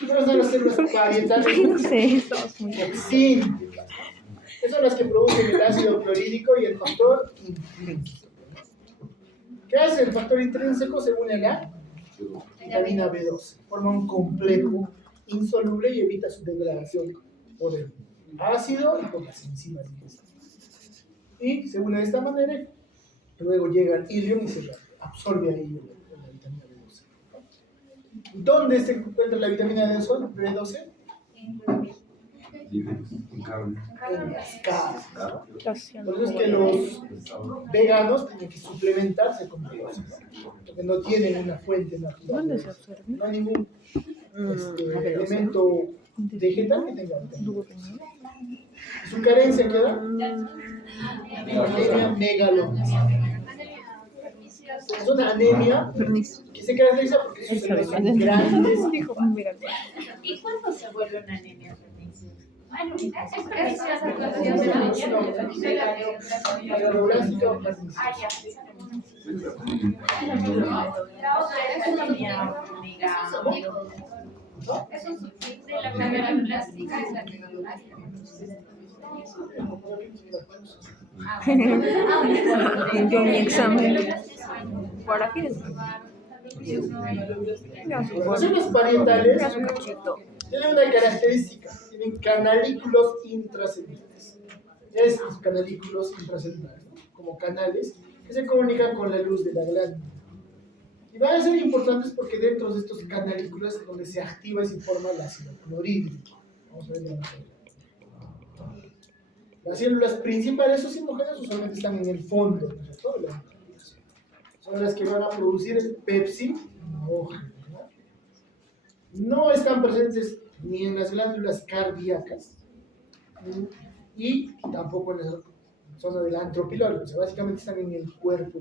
Pero son las células parietales. No sé, estamos muy Oxínticas. Esas son las que producen el ácido clorhídrico y el factor intrínseco. ¿Qué hace el factor intrínseco? Se une a la vitamina B12. Forma un complejo insoluble y evita su degradación por el ácido y por las enzimas digestivas. Y se une de esta manera, luego llega el ilium y se absorbe ahí la vitamina B12. ¿Dónde se encuentra la vitamina B12? En las carnes. Por eso es que los veganos tienen que suplementarse con B12, porque no tienen una fuente natural. ¿Dónde se absorbe? No hay ningún elemento vegetal que tenga B12. Su carencia queda anemia megalódica. Es una anemia que se caracteriza porque sus células son grandes. ¿Y cuándo se vuelve una anemia perniciosa? Megaloblastica o perniciosa. La otra es anemia eso es de la megaloblastica es la megaloblastica. Yo mi examen para fines. Las células parietales tienen una característica, tienen canalículos intracelulares. Estos canalículos intracelulares, ¿no? Como canales que se comunican con la luz de la glándula. Y van a ser importantes porque dentro de estos canalículos es donde se activa y se forma el ácido clorhídrico. Vamos a ver las células principales o sinógenas usualmente están en el fondo, ¿no es cierto? Son las que van a producir el pepsinógeno. No están presentes ni en las glándulas cardíacas y tampoco en la zona del antropilórico, o sea, básicamente están en el cuerpo.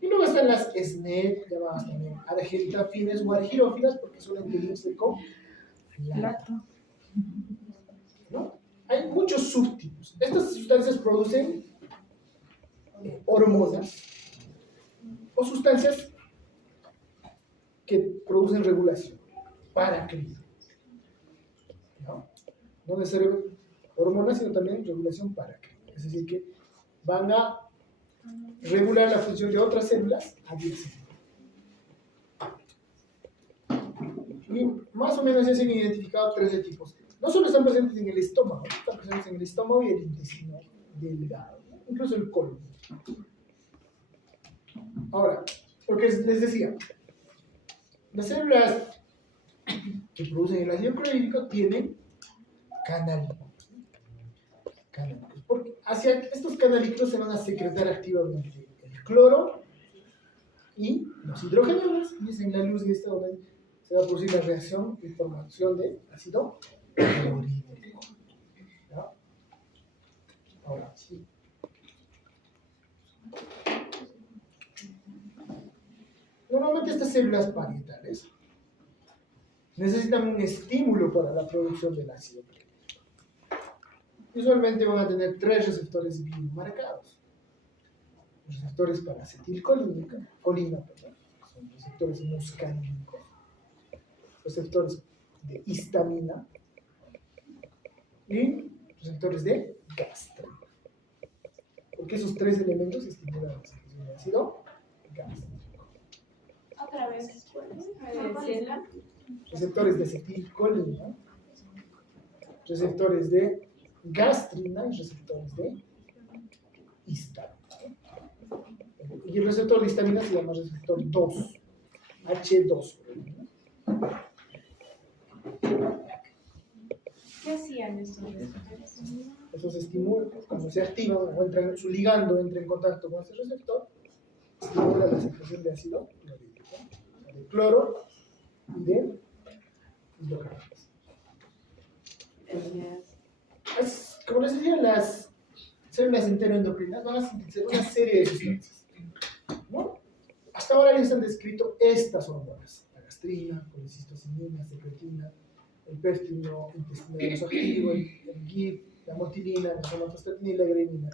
Y luego están las SNED, llamadas también argentafines o argirófilas, porque suelen dividirse con plata. ¿No? Hay muchos subtipos. Estas sustancias producen hormonas o sustancias que producen regulación para cría. ¿No? No necesariamente hormonas, sino también regulación para cría. Es decir, que van a regular la función de otras células adversas. Y más o menos ya se han identificado 13 tipos. No solo están presentes en el estómago, están presentes en el estómago y el intestino delgado, ¿no? Incluso el colon. Ahora, porque les decía, las células que producen el ácido clorhídrico tienen canalículos. Porque hacia estos canalículos se van a secretar activamente el cloro y los hidrogenados, y en la luz de esta hora se va a producir la reacción de formación de ácido clorhídrico. ¿Ya? Ahora, sí. Normalmente estas células parietales necesitan un estímulo para la producción del ácido clorhídrico. Usualmente van a tener 3 receptores bien marcados. Los receptores para acetilcolina, son receptores muscarínicos, receptores de histamina y receptores de gastrina. Porque esos 3 elementos estimulan la secreción de ácido gástrico. Otra vez, receptores de acetilcolina, receptores de gastrina y receptores de histamina. Y el receptor de histamina se llama receptor 2, H2. ¿Qué hacían estos receptores? Esos estimulan, cuando se activan o entran, su ligando entra en contacto con ese receptor, estimula la secreción de ácido clorhídrico, de cloro y de hidrogenados. Como les decía, las células enteroendocrinas van a sintetizar una serie de sustancias, ¿no? Hasta ahora ya se han descrito estas hormonas: la gastrina, colecistocinina, secretina, el péptino intestinal activo, el GIP, la motilina, la somatostatina y la grenina.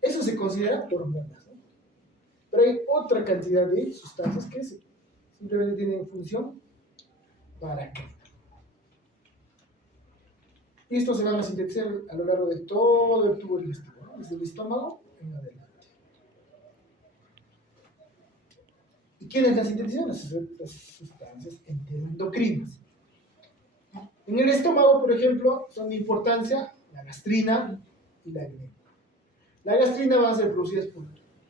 Eso se considera hormonas, ¿no? Pero hay otra cantidad de sustancias que simplemente tienen función para acá. Y estos se van a sintetizar a lo largo de todo el tubo digestivo, ¿no? Desde el estómago en adelante. ¿Y quiénes las sintetizan? Las sustancias enteroendocrinas. En el estómago, por ejemplo, son de importancia la gastrina y la gnémula. La gastrina va a ser producida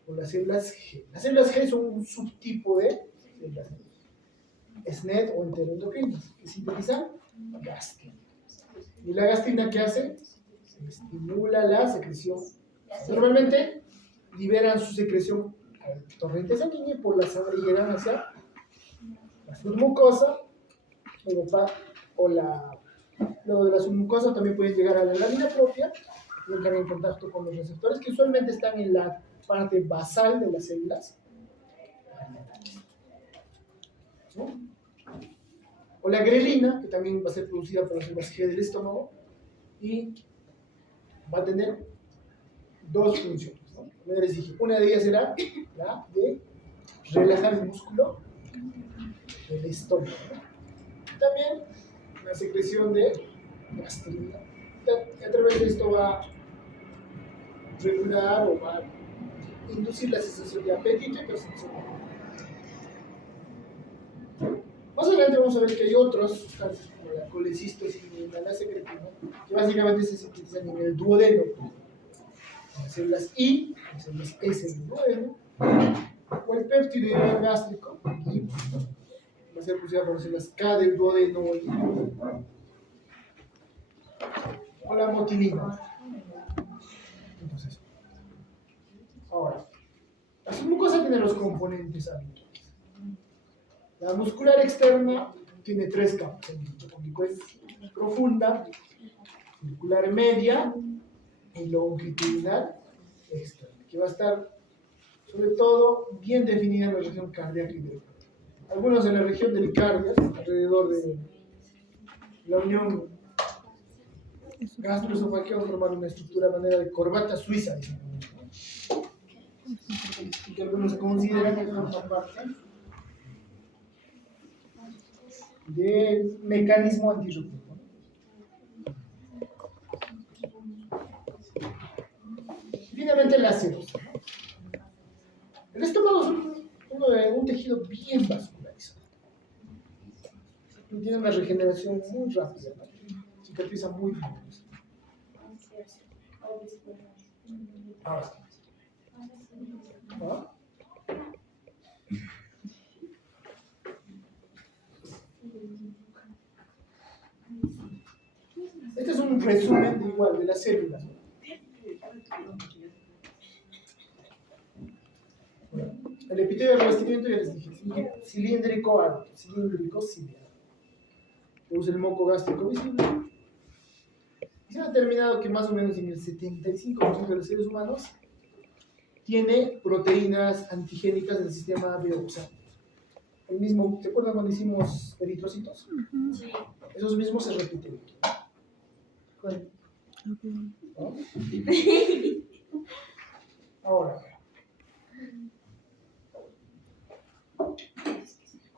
por las células G. Las células G son un subtipo de células SNED o enteroendocrinas que sintetizan gastrina. ¿Y la gastrina qué hace? Estimula la secreción. Normalmente liberan su secreción al torrente sanguíneo y por la sangre llegan hacia la submucosa, luego de la submucosa también pueden llegar a la lámina propia y entrar en contacto con los receptores que usualmente están en la parte basal de las células. ¿No? O la grelina, que también va a ser producida por las células G del estómago y va a tener dos funciones, ¿no? Como ya les dije, una de ellas será la de relajar el músculo del estómago, ¿no? También la secreción de gastrina. A través de esto va a regular o va a inducir la sensación de apetito y percepción. Más adelante vamos a ver que hay otras sustancias como la colecistocinina, la secretina, que básicamente se sintetizan en el duodeno. Las células I, las células S del duodeno, o el péptido gástrico, y va a ser producida por las células K del duodeno o la motilina. Entonces, ahora, la submucosa tiene los componentes habituales. La muscular externa tiene tres capas: es profunda, circular media y longitudinal externa, que va a estar sobre todo bien definida en la región cardíaca y del algunos en la región del cardio, alrededor de la unión gastroesofágica, van a formar una estructura a manera de corbata suiza, y que algunos se consideran que forman parte del mecanismo antirruptivo. Finalmente, la células. El estómago es un tejido bien vascularizado. Tiene una regeneración muy rápida, ¿no? Cicatriza muy bien. Ahora. ¿Ah? Este es un resumen de las células, ¿no? El epitelio de revestimiento, ya les dije, cilíndrico alto, cilíndrico ciliado. Produce el moco gástrico visible. Y se ha determinado que más o menos en el 75% de los seres humanos tiene proteínas antigénicas del sistema B. O sea, el mismo, ¿te acuerdan cuando hicimos eritrocitos? Sí. Esos mismos se repiten. ¿No? Ahora,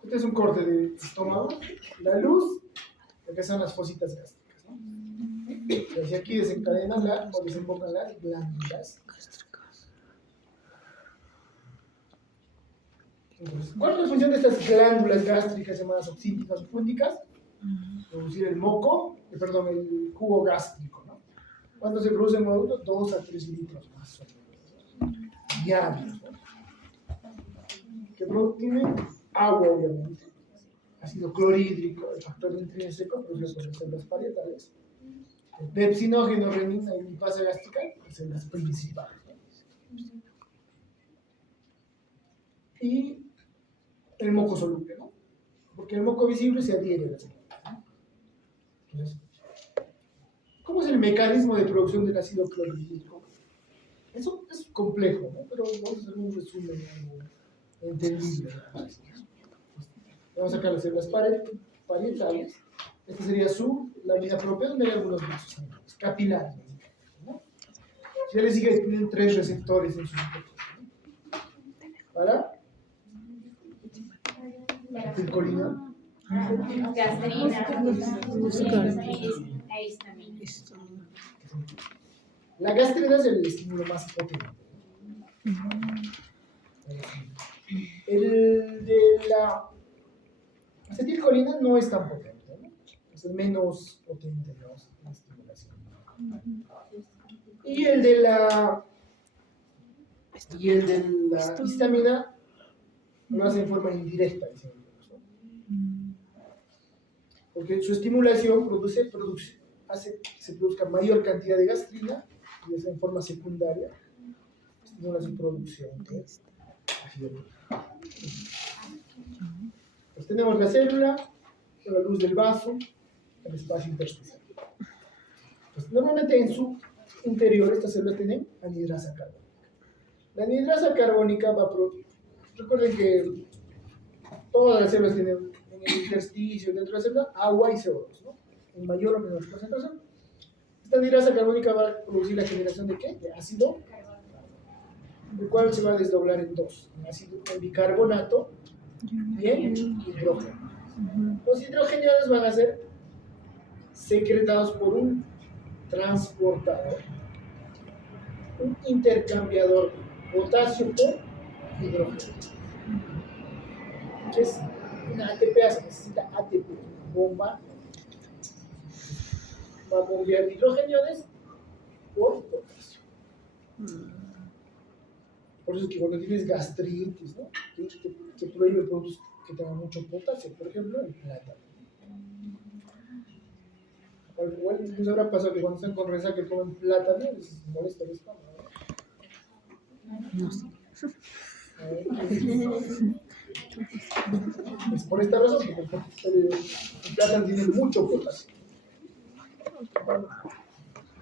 este es un corte de estómago. La luz, lo que son las fositas gástricas, ¿no? Y aquí desencadenan o desembocan las glándulas. Entonces, ¿cuál es la función de estas glándulas gástricas llamadas oxínticas o púndicas? Producir el el jugo gástrico, ¿no? ¿Cuánto se produce en módulo? 2 a 3 litros más o menos, diarios, ¿no? Que tiene agua, obviamente, ácido clorhídrico, el factor intrínseco producido por las células parietales, el pepsinógeno, renina y lipasa gástrica, las células principales, ¿no? Y el moco soluble, ¿no? Porque el moco visible se adhiere a la célula, ¿no? Entonces, ¿cómo es el mecanismo de producción del ácido clorhídrico? Eso es complejo, ¿no? Pero vamos a hacer un resumen entendible. Vamos a sacar las células parietales. Esta sería la vida propia, donde hay algunos vasos capilares, ¿no? Ya les dije que tienen 3 receptores en su superficie, ¿no? Para acetilcolina, Gastrina. Buscar. E histamina. Esto. La gastrina es el estímulo más potente. El de la acetilcolina no es tan potente, ¿no? Es el menos potente, ¿no? La estimulación. Y el de la histamina lo hace en forma indirecta, decimos, ¿no? Porque su estimulación hace que se produzca mayor cantidad de gastrina y es en forma secundaria estimula su producción, ¿okay? Pues tenemos la célula, la luz del vaso, el espacio intersticial. Pues normalmente en su interior estas células tienen anhidrasa carbónica. La anhidrasa carbónica va a producir. Recuerden que todas las células tienen en el intersticio dentro de la célula agua y CO2, ¿no? En mayor o menor concentración. Esta anhidrasa carbónica va a producir la generación de ¿qué? De ácido, el cual se va a desdoblar en dos, en bicarbonato y en hidrógeno. Los hidrogenados van a ser secretados por un transportador, un intercambiador potasio por hidrógeno, que es una ATPase, necesita ATP, bomba, va a bombear hidrogeniones por potasio. Por eso es que cuando tienes gastritis, ¿no? Te prohíbe productos que tengan mucho potasio, por ejemplo, el plátano. Igual les habrá pasado que cuando están con resaca comen plátano les molesta el estómago, ¿no? No sé. Es por esta razón, porque el plátano tiene mucho potasio.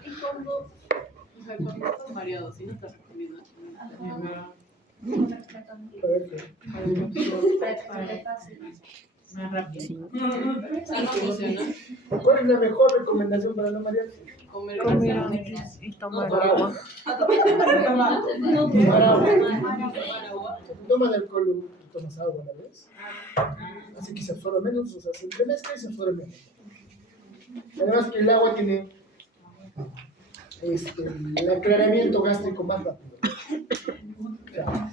Y cuando estás mareado, si no estás comiendo A ver, más rápido. Sí. ¿No funciona? ¿cuál es la mejor recomendación para no marearse? Comer Comer grasa. y tomar Tomar agua. Tomar agua. Tomas alcohol y tomas agua a la vez. Así que se absorbe menos, o sea, se entremezcla y se absorbe menos. Además que el agua tiene el aclaramiento gástrico más rápido. O sea,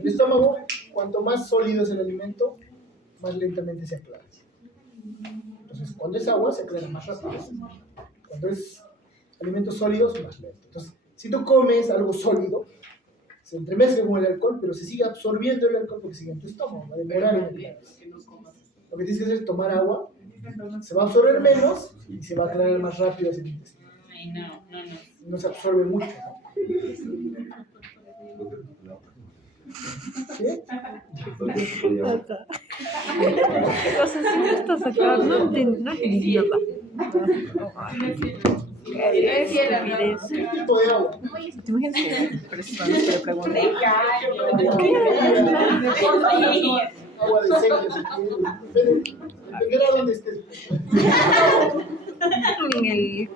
el estómago, cuanto más sólido es el alimento, más lentamente se aclara. Entonces, cuando es agua, se aclara más rápido. Cuando es alimentos sólidos, más lento. Entonces, si tú comes algo sólido, se entremezcla con el alcohol, pero se sigue absorbiendo el alcohol porque sigue en tu estómago. Va a demorar en aclararse. Lo que tienes que hacer es tomar agua, se va a absorber menos y se va a aclarar más rápido hacia el intestino. Ay, no. No se absorbe mucho, ¿no? ¿Qué? O sea, si no estás acá, no te idiota. Qué estupidez. ¿Qué tipo de agua? ¿Te imaginas que preguntando? Agua de sequía. Depende de dónde estés. En el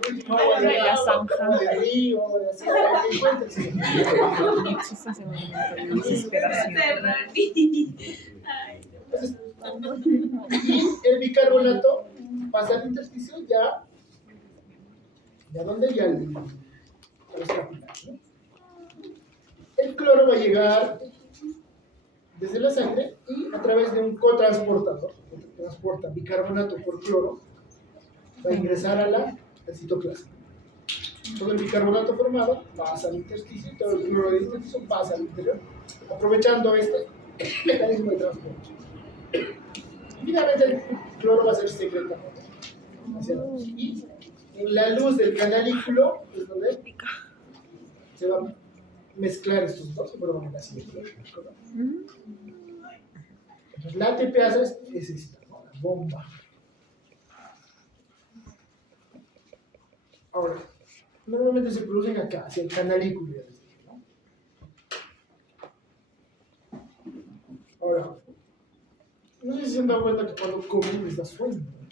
de la zanja. Agua de río, agua de así, agua que encuentres. No existe ese momento de desesperación. Entonces, y el bicarbonato pasa al intersticio ya donde ya el capilar, ¿no? El cloro va a llegar desde la sangre y a través de un cotransportador que transporta bicarbonato por cloro va a ingresar al citoplasma. Todo el bicarbonato formado pasa al intersticio y todo el cloro del intersticio pasa al interior, aprovechando este mecanismo de transporte. Finalmente el cloro va a ser secretado hacia la luz. Y en la luz del canalículo es donde se van a mezclar estos dos y forman el ácido clorhídrico, ¿no? Entonces la ATPase es esta, ¿no? La bomba. Ahora, normalmente se producen acá, hacia el canalículo, ya les dije, ¿no? Ahora, no sé si se han dado cuenta que cuando comen les da sueño, ¿no?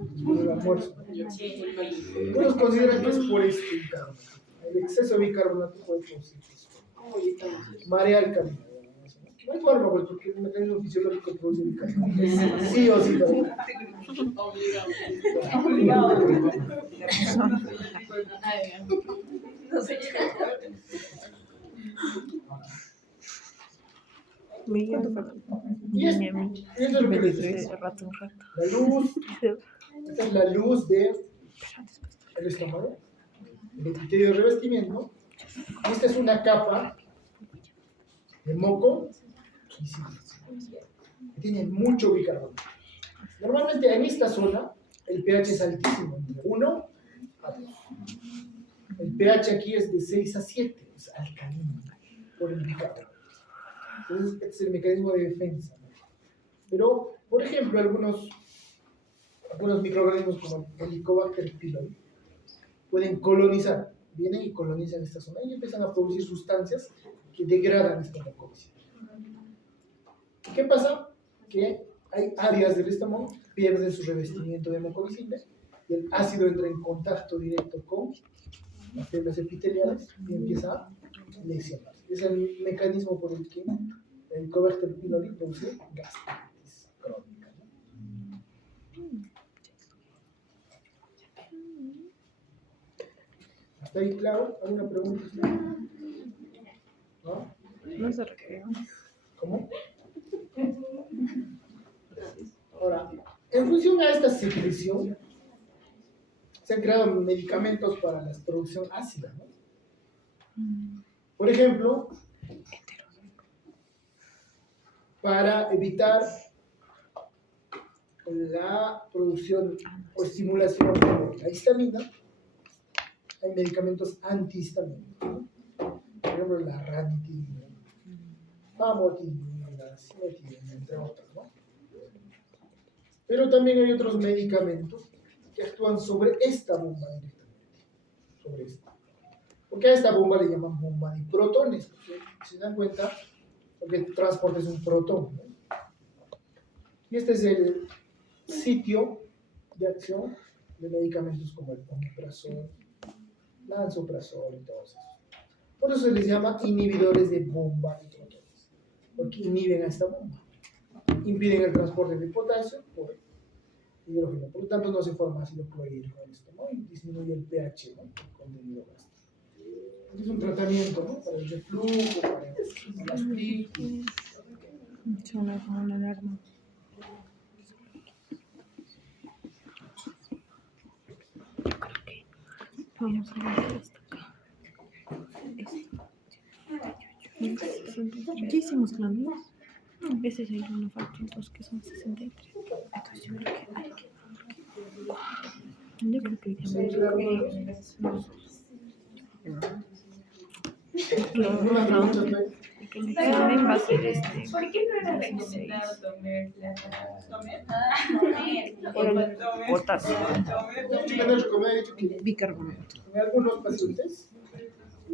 Después del almuerzo. Algunos consideran que es por este bicarbonato. El exceso de bicarbonato puede producir eso. Marea el camino. No hay forma, pues, porque el mecanismo fisiológico produce bicarbonato. Sí o sí, ¿no? Obligado. No sé. Miguel, Y es, y a mí. y eso es lo que les De decía. rato en rato. La luz, esta es la luz del estómago, el epitelio de revestimiento. Y esta es una capa de moco y sífilis, que tiene mucho bicarbonato. Normalmente en esta zona el pH es altísimo, entre 1 a 2. El pH aquí es de 6 a 7, es alcalino por el bicarbonato. Entonces, este es el mecanismo de defensa, ¿no? Pero, por ejemplo, algunos microorganismos como el Helicobacter pylori pueden colonizar, vienen y colonizan esta zona y empiezan a producir sustancias que degradan esta mucosidad. ¿Qué pasa? Que hay áreas del estómago que pierden su revestimiento de mucoviscible y el ácido entra en contacto directo con las fibras epiteliales y empieza a lesionar. Es el mecanismo por el que el Helicobacter pylori produce gastritis crónica, ¿no? ¿Está ahí claro? ¿Alguna pregunta? ¿No? No se recreo. ¿Cómo? Ahora, en función a esta secreción, se han creado medicamentos para la producción ácida, ¿no? Por ejemplo, para evitar la producción o estimulación de la histamina, hay medicamentos antihistamínicos, ¿no? Por ejemplo, la ranitidina, famotidina, simetidina, entre otros, ¿no? Pero también hay otros medicamentos que actúan sobre esta bomba directamente, sobre esta. Porque a esta bomba le llaman bomba de protones, porque si se dan cuenta, porque el transporte es un protón, ¿no? Y este es el sitio de acción de medicamentos como el omeprazol, lansoprazol y todos esos. Por eso se les llama inhibidores de bomba de protones, porque inhiben a esta bomba, impiden el transporte de potasio por hidrógeno, por lo tanto no se forma ácido clorhídrico en esto, ¿no? Y disminuye el pH, ¿no? El contenido gástrico. Es un tratamiento, ¿no? Para el reflujo, para la gastritis. Suena como una alarma. Yo creo que vamos a ver hasta acá. Ya hicimos la misma. A veces hay una falta dos que son 63. Entonces yo creo que hay que. Yo creo que Sí, hoy claro, alguna pregunta, ¿no? que el examen va a ser ¿Por qué no era 16. recomendado tomar plata? ¿Tomé? Por el potasio. Yo me he dicho que Bicarbonato. en algunos pacientes,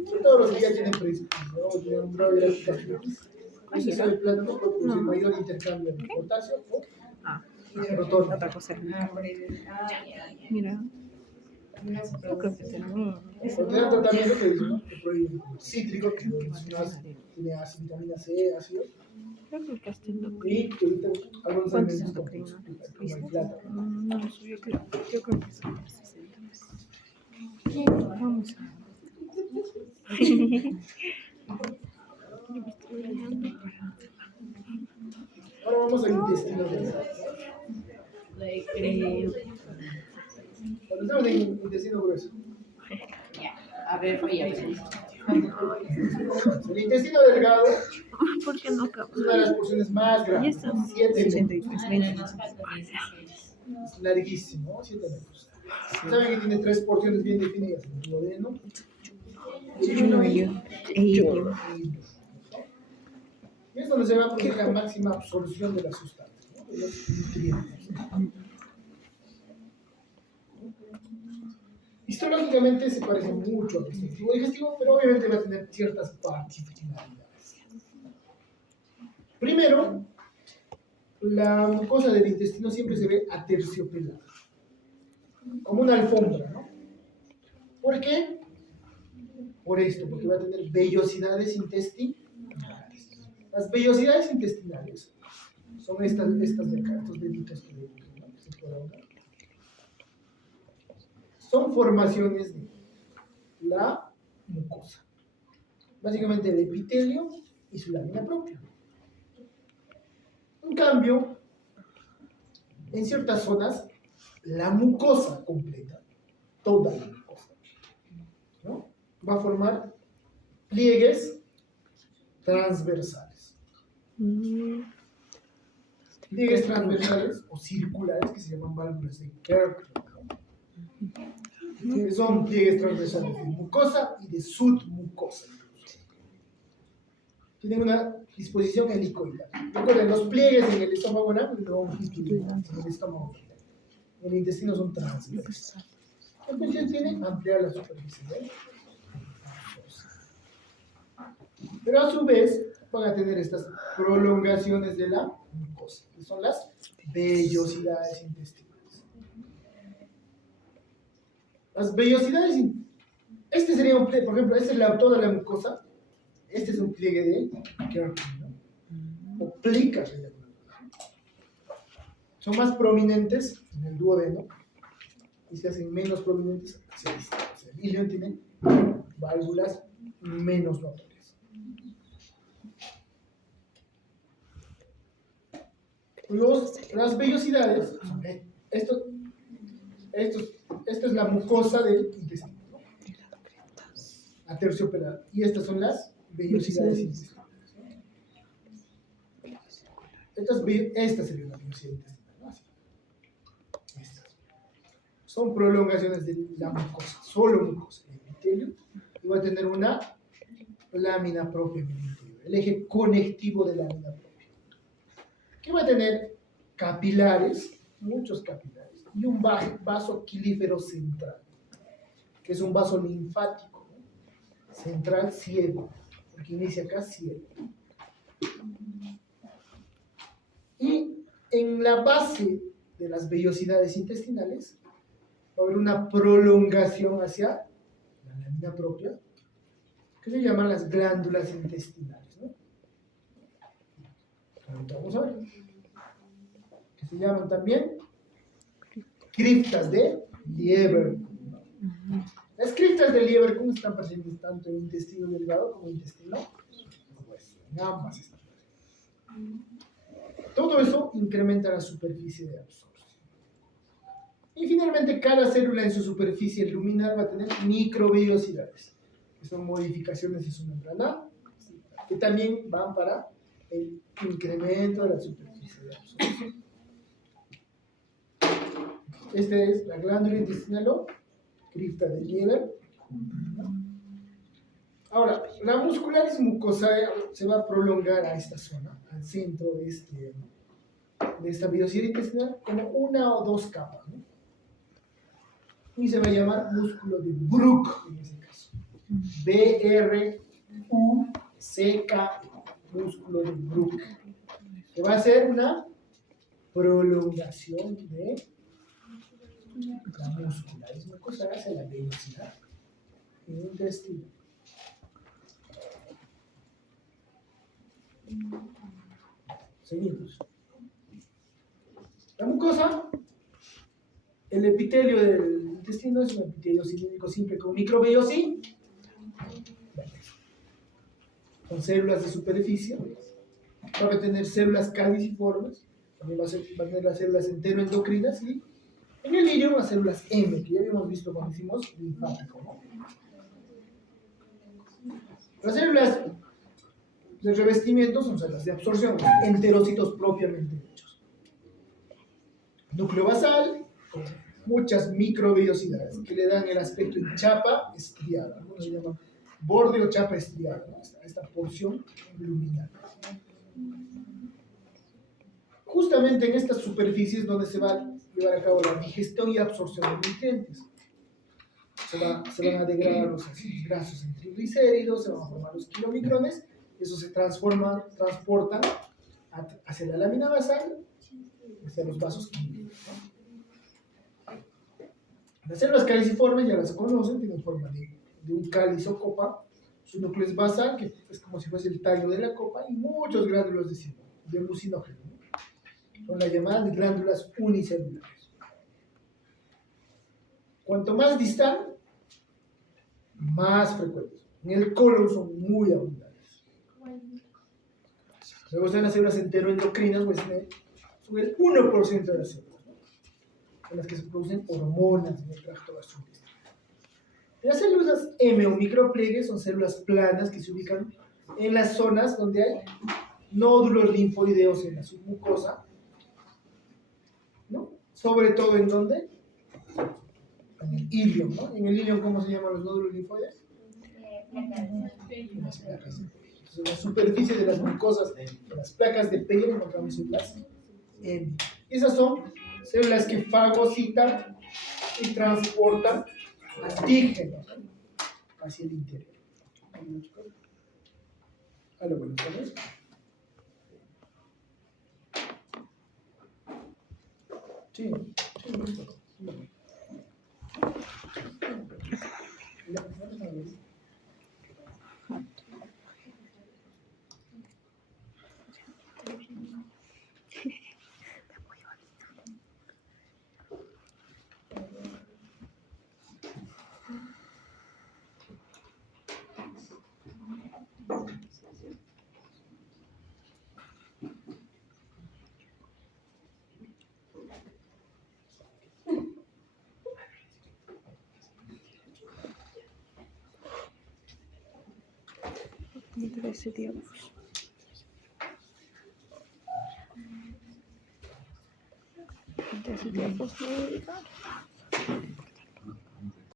sobre todo los que ya tienen predisposición, ¿no? Tienen un grado de gastritis, el exceso de plátano puede producir mayor intercambio de potasio o de protones. Otra cosa. Por eso. Ya. Mira, No se yo creo que termina. Porque te dan tratamiento que dicen, ¿no? Que prohíben cítrico, que tiene vitamina C, ácido, Yo creo que hasta el y que ahorita algunos ¿Cuántos alimentos endocrinos? como el plátano. No lo sé, yo creo que son 60. Vamos a. Yo me estoy bañando para. Ahora vamos al intestino delgado. Cuando estamos en intestino grueso, A ver, voy a ver. el intestino delgado ¿Por qué no acabo? es una de las porciones más Y grandes, esto 7 metros. 83, Es larguísimo, 7 metros. Saben que tiene 3 porciones bien definidas: el duodeno, el hilo y el hilo. Y es donde se va a producir la máxima absorción de las sustancias, ¿no? De los nutrientes. Histológicamente se parece mucho al sistema digestivo, pero obviamente va a tener ciertas particularidades. Primero, la mucosa del intestino siempre se ve aterciopelada, como una alfombra, ¿no? ¿Por qué? Por esto, porque va a tener vellosidades intestinales. Las vellosidades intestinales son estas de acá, estos deditos que le digo, ¿no? Que se pueden ver. Son formaciones de la mucosa. Básicamente el epitelio y su lámina propia. En cambio, en ciertas zonas, la mucosa completa, toda la mucosa, ¿no? Va a formar pliegues transversales. Pliegues transversales o circulares que se llaman válvulas de Kerr. Que son pliegues transversales de mucosa y de submucosa. Tienen una disposición helicoidal. Recuerden, los pliegues en el estómago longitudinales, en el estómago. En el intestino son transversales. ¿Qué función tiene? Ampliar la superficie de la mucosa. Pero a su vez van a tener estas prolongaciones de la mucosa, que son las vellosidades intestinales. Las vellosidades, este sería un pliegue, por ejemplo, esta es toda la mucosa, este es un pliegue de Kerr, ¿no? O plicas, son más prominentes en el duodeno y se hacen menos prominentes hacia la distancia. El ilion tiene válvulas menos notorias. Las vellosidades, esto es la mucosa del intestino, ¿no? Aterciopelada. Y estas son las vellosidades intestinales. Esta sería una vellosidad intestinal, ¿no? Estas son prolongaciones de la mucosa, solo mucosa, el epitelio, y va a tener una lámina propia en el interior, el eje conectivo de la lámina propia, que va a tener capilares, muchos capilares, y un vaso quilífero central, que es un vaso linfático, ¿no? Central ciego, porque inicia acá ciego. Y en la base de las vellosidades intestinales va a haber una prolongación hacia la lámina propia, que se llaman las glándulas intestinales, ¿no? Ahorita vamos a ver. Que se llaman también criptas de Lieberkühn. Las criptas de Lieberkühn están presentes tanto en intestino delgado como en intestino grueso. En ambas están presentes. Todo eso incrementa la superficie de absorción. Y finalmente, cada célula en su superficie luminal va a tener microvellosidades, que son modificaciones de su membrana, que también van para el incremento de la superficie de absorción. Esta es la glándula intestinal o cripta de Lieberkühn. Ahora, la muscularis mucosae se va a prolongar a esta zona, al centro de esta vellosidad intestinal, como una o dos capas, ¿no? Y se va a llamar músculo de Bruch en ese caso. B-R-U-C-K, músculo de Bruch, que va a ser una prolongación de la muscularis mucosae hacia la vellosidad intestinal. Seguimos. La mucosa, el epitelio del intestino es un epitelio cilíndrico simple con microvellosidades, con células de superficie. Va a tener células caliciformes, también va a tener las células enteroendocrinas y en el ilion las células M, que ya habíamos visto cuando hicimos linfático, ¿no? Las células de revestimiento son células de absorción, enterocitos propiamente dichos. Núcleo basal, con muchas microvellosidades que le dan el aspecto en chapa estriada. Algunos se llaman borde o chapa estriada, ¿no? Esta porción luminal. Justamente en estas superficies donde se va a llevar a cabo la digestión y absorción de nutrientes. Se van a degradar los ácidos grasos en triglicéridos, se van a formar los kilomicrones, y eso se transporta hacia la lámina basal, hacia los vasos químicos, ¿no? Las células caliciformes ya las conocen, tienen forma de un cáliz o copa, Su núcleo es basal, que es como si fuese el tallo de la copa, y muchos gránulos de mucinógeno, ¿no? Son las llamadas glándulas unicelulares. Cuanto más distal, más frecuentes. En el colon son muy abundantes. Luego están las células enteroendocrinas, pues son el 1% de las células, ¿no? En las que se producen hormonas en el tracto gastrointestinal. Las células M o micropliegues son células planas que se ubican en las zonas donde hay nódulos linfoideos en la submucosa, ¿no? Sobre todo en donde, en el ilion, ¿no? En el ilion, ¿cómo se llaman los nódulos linfoideos? En las placas de Peyre. Entonces, en la superficie de las mucosas, en las placas de Peyre, encontramos células M. Esas son células que fagocitan y transportan antígenos, ¿no? Hacia el interior. A lo bueno, ¿sabes? Sí, sí, listo. Me parece, digamos. Entonces, digamos,